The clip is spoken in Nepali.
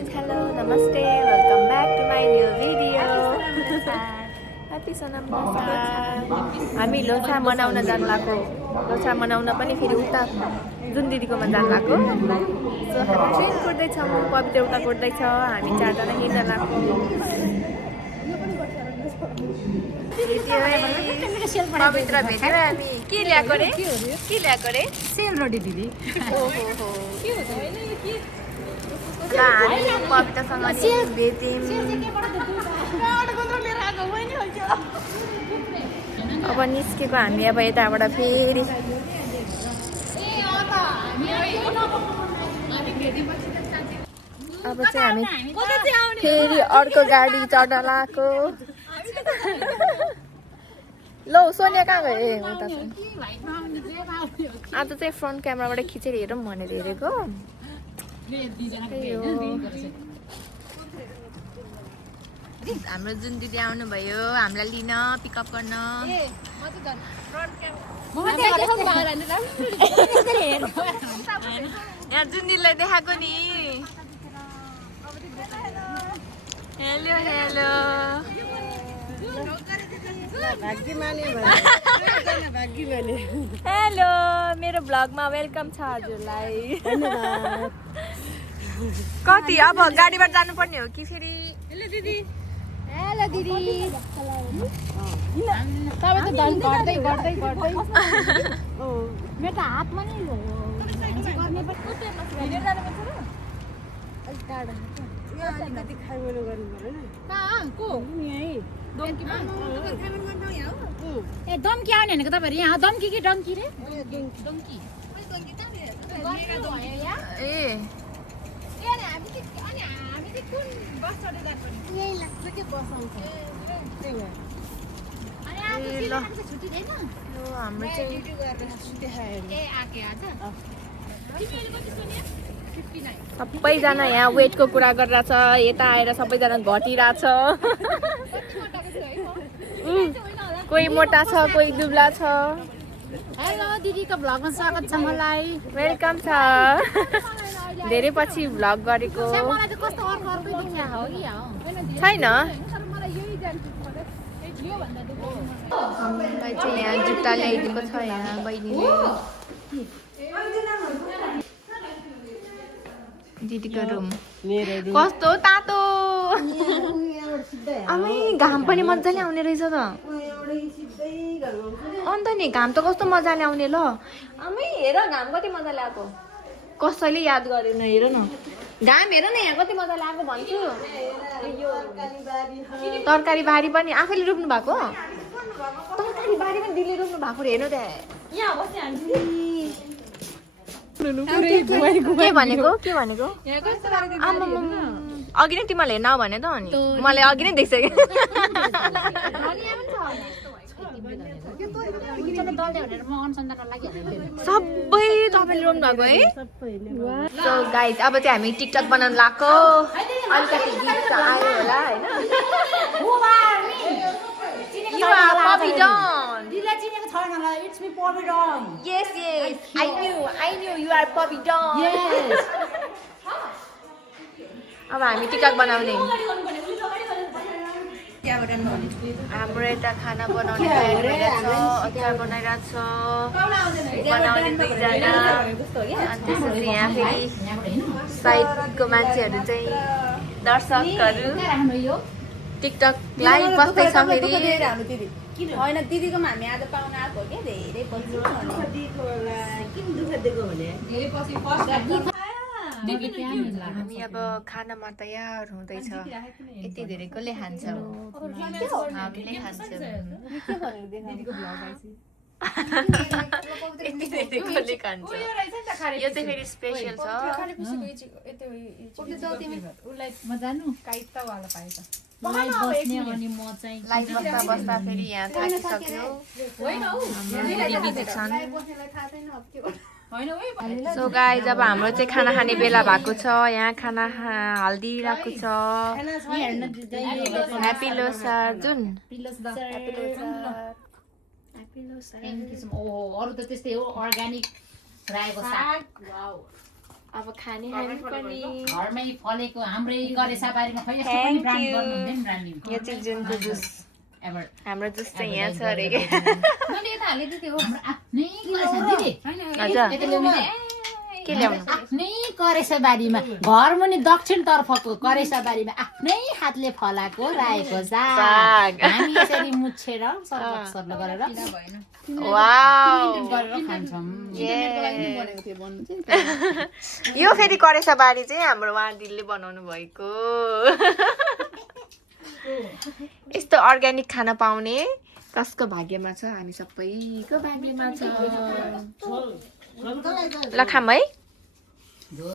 guys, hello, namaste, welcome back to my new video. Happy Sonam Lohsa. हामी लोसा मनाउन जान लागेको लोसा मनाउन पनि फेरि उता जुन दिदीकोमा जान लागेको सो हामी ट्रेन कुर्दैछौँ पवित्र उता कुर्दैछ हामी चारजना हिँड्न लागेको पवित्र भेट्यो हामी के ल्याएको रे सेल रोटी दिदी ओहो हो हामी पवित्रसँग भेट्यौँ अब निस्केको हामी अब यताबाट फेरि अब चाहिँ हामी फेरि अर्को गाडी चढ्न लागेको लौ सोनिया कहाँ गयो ए उता आज चाहिँ फ्रन्ट क्यामेराबाट खिचेर हेरौँ भनेर हेरेको हाम्रो जुन दिदी आउनुभयो हामीलाई लिन पिकअप गर्न यहाँ जुन दिदीलाई देखाएको नि हेलो हेलो हेलो मेरो भ्लगमा वेलकम छ हजुरलाई कति अब गाडीबाट जानुपर्ने हो कि फेरि हेलो दिदी तपाईँ त धन गर्दै मेरो त हातमा नै हो ए दम्की आउने भनेको तपाईँहरू यहाँ दम्की कि डङ्की रे डङ्की ए हाम्रो सबैजना यहाँ वेटको कुरा गरिरहेछ यता आएर सबैजना घटिरहेछ कोही मोटा छ कोही दुब्ला छ हेलो दिदीको भ्लगमा स्वागत छ मलाई वेलकम छ धेरै पछि भ्लग गरेको छैन हामीलाई चाहिँ यहाँ जुत्ता ल्याइदिएको छ यहाँ बहिनीले दिदीको रुम कस्तो तातो आमै घाम पनि मजाले आउने रहेछ त अन्त नि घाम त कस्तो मजाले आउने ल आमै हेर घाम कति मजाले आएको कसैले याद गरेन हेर न घाम हेर न यहाँ कति मजाले आएको भन्छु तरकारी बारी पनि आफैले रोप्नु भएको तरकारी बारी पनि दिदीले रोप्नु भएको हेर्नु त्यहाँ के भनेको आमामा अघि नै तिमीले हेर्न भने त अनि मलाई अघि नै देखिसक्यो सबै तपाईँले रोप्नु भएको है सो गाइज अब चाहिँ हामी टिकटक बनाउनु लाग्यो अलिकति गीत त आयो होला होइन You are Bobby Dawn. Yes. I knew you are Bobby Dawn. Yes. अब हामी टिकटक बनाउने हाम्रो यता खाना बनाउने तयारी भइरहेछ अचार बनाइरहेको छ बनाउने दुईजना अनि त्यसपछि यहाँ फेरि साइडको मान्छेहरू चाहिँ दर्शकहरू टिकटक लाइभ बस्दैछ फेरि होइन दिदीकोमा हामी आज पाउन आएको क्या धेरै पछि हामी अब खानामा तयार हुँदैछ यति धेरै कसले खान्छ हामीले खान्छौँ यति धेरै कसले खान्छ यो चाहिँ फेरि स्पेसल छ लाइभ बस्दा फेरि यहाँ थाकिसक्यो हाम्रो बिजी छन् सो गाइज अब हाम्रो चाहिँ खाना खाने बेला भएको छ यहाँ खाना हालिदिइरहेको छ ह्याप्पी लोसार जुन अरू त त्यस्तै हो अर्ग्यानिक रायोको साग अब खाने हामी पनि घरमै फलेको हाम्रै गरेसाबारीमा खै यस्तो पनि Thank ब्रान्ड you. गर्नु हुँदैन रानी यो चाहिँ जुनको जुस एभर हाम्रो जुस चाहिँ यहाँ छ अरे के मैले यता हालेको थिएँ हो आफ्नै गरेछ दिदी हजुर यता ल्याउनु के ल्याउनु आफ्नै करेसाबारीमा घर मुनि दक्षिण तर्फको करेसाबारीमा आफ्नै हातले फलाएको रायोको साग साग। हामी यसरी मुछेर सर्लक सर्ल गरेर वाउ गरेर खान्छौँ यो फेरि करेसा बारी चाहिँ हाम्रो उहाँ दिदीले बनाउनु भएको यस्तो अर्ग्यानिक खाना पाउने कसको भाग्यमा छ हामी सबैको भाग्यमा छ ल खाम है